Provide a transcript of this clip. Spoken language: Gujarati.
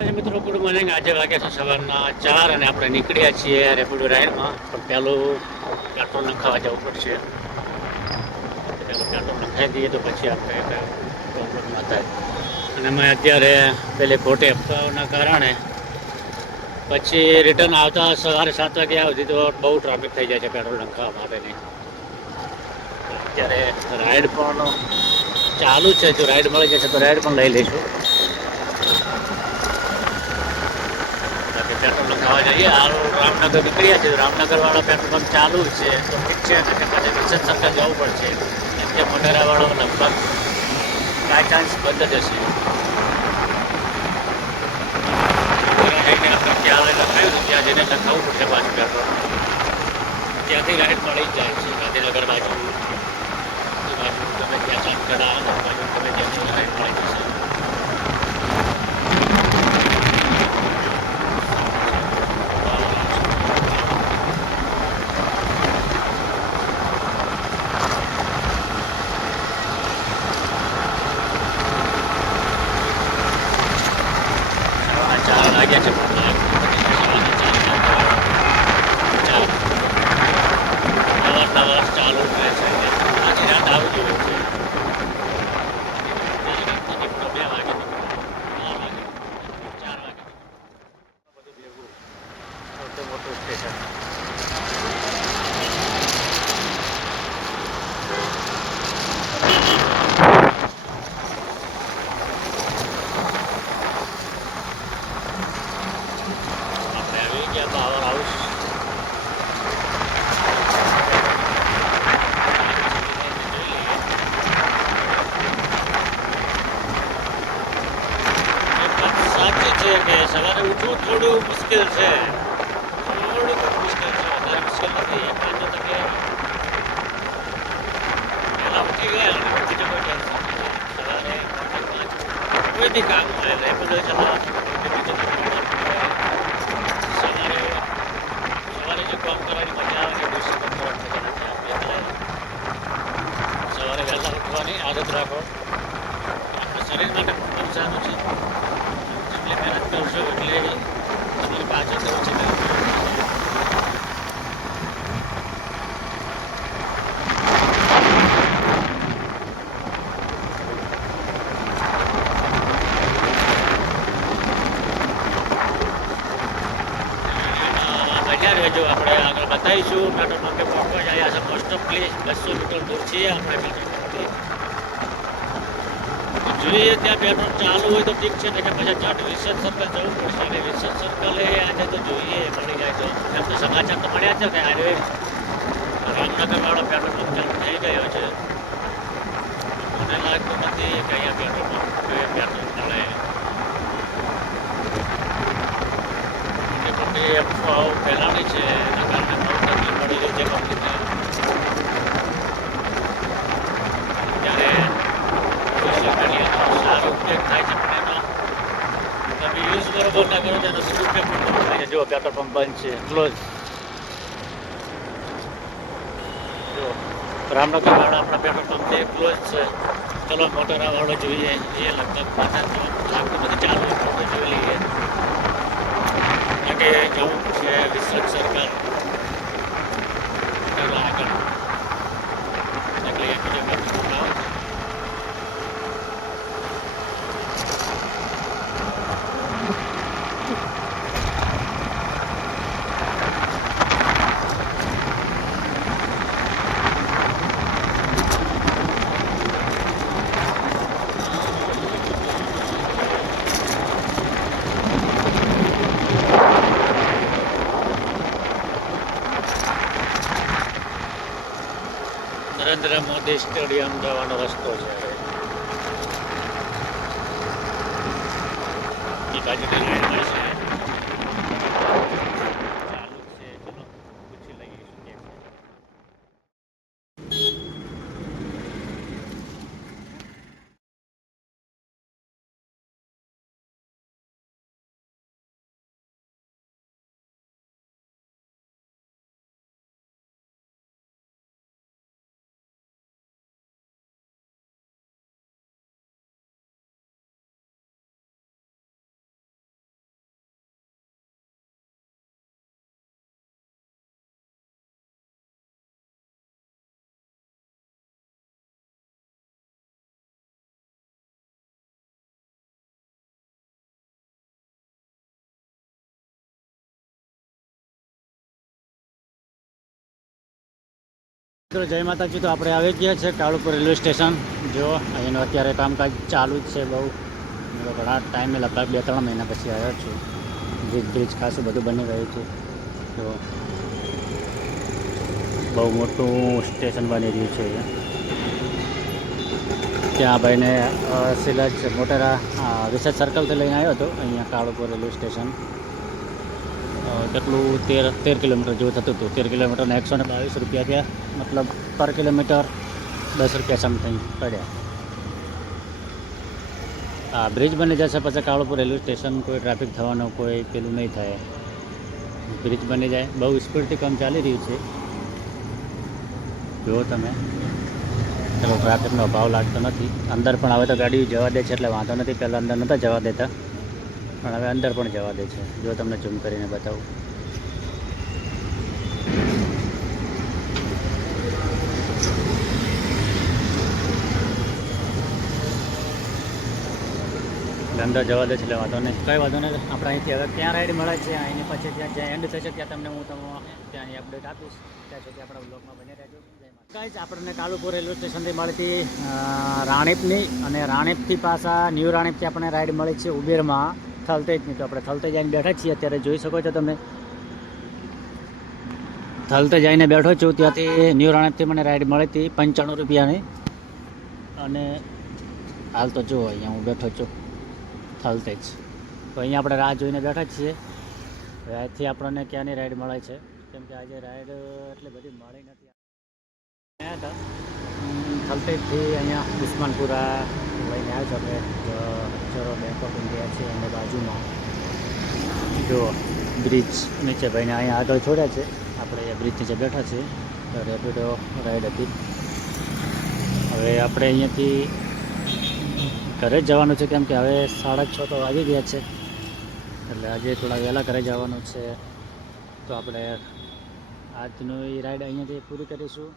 મિત્રો ગુડ મોર્નિંગ. આજે વાગ્યા છે સવારના 4 અને આપણે નીકળ્યા છીએ રેપિડો રાઈડમાં. પણ પહેલું પેટ્રોલ નખાવા જવું પડશે. પહેલું પેટ્રોલ નખાવી દઈએ તો પછી આપણે પ્રોબ્લેમ ના થાય. અને અમે અત્યારે પેલી ખોટી અફવાઓના કારણે પછી રિટર્ન આવતા સવારે 7 વાગ્યા સુધી તો બહુ ટ્રાફિક થઈ જાય છે પેટ્રોલ નખાવા માટેની. અત્યારે રાઈડ પણ ચાલુ છે. જો રાઈડ મળી જશે તો રાઈડ પણ લઈ લઈશું. પેટ્રોલ નખાવા જઈએ. હાલ રામનગર નીકળ્યા છે. રામનગર વાળો પેટ્રોલ પંપ ચાલુ છે તો ઠીક છે. અને પછી વિલ્સન સર્કલ જવું પડશે. કેમ કે મોટેરા વાળો લગભગ બાય ચાન્સ બંધ જ હશે. આપણે ત્યાં લખાયું ત્યાં જઈને લખાવવું પડશે પાછું પેટ્રોલ. ત્યાંથી રાઈડ મળી જ જાય છે. ગાંધીનગર બાજુ ગમે ત્યાં ચાંદખેડા બાજુ ગમે ત્યાંથી રાઈડ મળી જશે. લાગ્યા છે અવારનવાર ચાલુ જ રહે છે. આજે રાત આવી જોઈએ છે. 2 વાગે 4 વાગે 4 વાગે બધું ભેગું સૌથી મોટું સ્ટેશન. આપણે આવી ગયા પાવર હાઉસ. સાચી છે કે સવારે ઉઠવું થોડું મુશ્કેલ છે. થોડુંક મુશ્કેલ છે, વધારે મુશ્કેલ નથી. એક વાત તો કે પહેલાં ઉઠી ગયા અને બીજું કોઈ ટેન્શન નથી. સવારે કોઈ બી કામ હોય રેપિડો ચલાવવાનું કે બીજું સવારે સવારે જે કામ કરવાની મજા આવે એ દિવસે કામ કરવાની મજા નથી આવતી. એટલે સવારે વહેલા ઉઠવાની આદત રાખો. આપણા શરીર માટે ખૂબ સારું છે. જેટલી મહેનત કરશો એટલે તમારી પાછળ તો ઓછી મહેનત કરવી. બન્યા રહેજો. આપણે આગળ બતાવીશું. પેટ્રોલ પંપે પહોંચવા જ આવ્યા છે. મોસ્ટ ઓફ પ્લેસ 200 મીટર દૂર છીએ આપણે પેટ્રોલ પંપથી. જોઈએ ત્યાં પેટ્રોલ ચાલુ હોય તો ઠીક છે ને કે પછી ચટ વિલ્સન સર્કલ જવું પડશે. અને વિલ્સન સર્કલ એ આજે તો જોઈએ મળી જાય તો. એમ તો સમાચાર તો મળ્યા છે કે આજે રામનગર વાળો પેટ્રોલ પંપ ચાલુ થઈ ગયો છે. મને લાગતું નથી કે અહીંયા પેટ્રોલ મળે. એ બધી અફવાઓ ફેલાણી છે એના કારણે બહુ તકલીફ પડી રહી છે કંપનીને. ત્યારે સોશિયલ મીડિયાનો સારો ઉપયોગ થાય છે પણ એનો તમે યુઝ બરોબર ના કરો તો એનો દુરુપયોગ પણ બહુ થાય છે. જો પેટ્રોલ પંપ બંધ છે, ક્લોઝ. જો રામનગર વાળો આપણા પેટ્રોલ પંપ છે ક્લોઝ છે. ચલો મોટેરા વાળો જોઈએ. એ લગભગ પાછા લાગતું નથી ચાલુ હોય તો જોઈ લઈએ. કે જવું છે વિલ્સન સર્કલ આગળ. એટલે બીજો પેટ્રોલ પંપ આવે છે. નરેન્દ્ર મોદી સ્ટેડિયમ જવાનો રસ્તો છે. એ બાજુની લાઈન મળશે. મિત્રો જય માતાજી. તો આપણે આવી ગયા છે કાળુપુર રેલવે સ્ટેશન. જો અહીંનું અત્યારે કામકાજ ચાલુ જ છે બહુ ઘણા ટાઈમે, લગભગ 2-3 મહિના પછી આવ્યો છું. બ્રિજ ખાસું બધું બની રહ્યું છે. તો બહુ મોટું સ્ટેશન બની રહ્યું છે અહીંયા. ત્યાં ભાઈને સિલજ મોટેરા રિસર્ચ સર્કલથી લઈને આવ્યો હતો અહીંયા કાળુપુર રેલવે સ્ટેશન. કેટલું 13 કિલોમીટર જેવું થતું હતું. 13 કિલોમીટરને 122 રૂપિયા થયા, મતલબ પર કિલોમીટર 10 રૂપિયા સમથિંગ પડ્યા. હા, બ્રિજ બની જશે પછી કાળુપુર રેલવે સ્ટેશન કોઈ ટ્રાફિક થવાનું કોઈ પેલું નહીં થાય. બ્રિજ બની જાય, બહુ સ્પીડથી કામ ચાલી રહ્યું છે. જુઓ તમે, એટલો ટ્રાફિકનો અભાવ લાગતો નથી. અંદર પણ હવે તો ગાડીઓ જવા દે છે એટલે વાંધો નથી. પહેલાં અંદર નહોતા જવા દેતા, પણ હવે અંદર પણ જવા દે છે. જો તમને ઝૂમ કરીને બતાવું. અંદર જવા દે છે એટલે વાંધો નહીં, કંઈ વાંધો નહીં. આપણે અહીંથી હવે ક્યાં રાઈડ મળે છે, અહીંની પછી જ્યાં એન્ડ થશે ત્યાં તમને હું ત્યાંની અપડેટ આપીશ. ત્યાં સુધી આપણા બ્લોગમાં બની રહેજો. કાંઈ જ આપણને કાળુપુર રેલવે સ્ટેશનથી મળતી રાણીપની, અને રાણીપથી પાછા ન્યૂ રાણીપથી આપણે રાઈડ મળી છે ઉબેરમાં થલતેજની. તો આપણે થલતેજ જઈને બેઠા છીએ અત્યારે, જોઈ શકો છો તમે. થલતેજ જઈને બેઠો છું, ત્યાંથી ન્યૂ રાણીપથી મને રાઈડ મળી હતી 95 રૂપિયાની. અને હાલ તો જુઓ અહીંયા હું બેઠો છું થલતેજ. તો અહીંયા આપણે રાહ જોઈને બેઠા છીએ. અહીંથી આપણને ક્યાંની રાઈડ મળે છે, કેમ કે આજે રાઈડ એટલી બધી મળી નથી. આવ્યા હતા થલતેજથી અહીંયા ઉસ્માનપુરા લઈને આવ્યા છે આપણે. ચરો બેંક ઓફ ઇન્ડિયા છે અને બાજુમાં જો બ્રિજ નીચે ભાઈને અહીંયા આગળ છોડ્યા છે. આપણે અહીંયા બ્રિજ નીચે બેઠા છીએ. તો રેપિડો રાઈડ હતી. હવે આપણે અહીંયાથી ઘરે જ જવાનું છે, કેમ કે હવે 6:30 તો વાગી ગયા છે. એટલે આજે થોડા વહેલા ઘરે જવાનું છે. તો આપણે આજનું એ રાઈડ અહીંયાથી પૂરી કરીશું.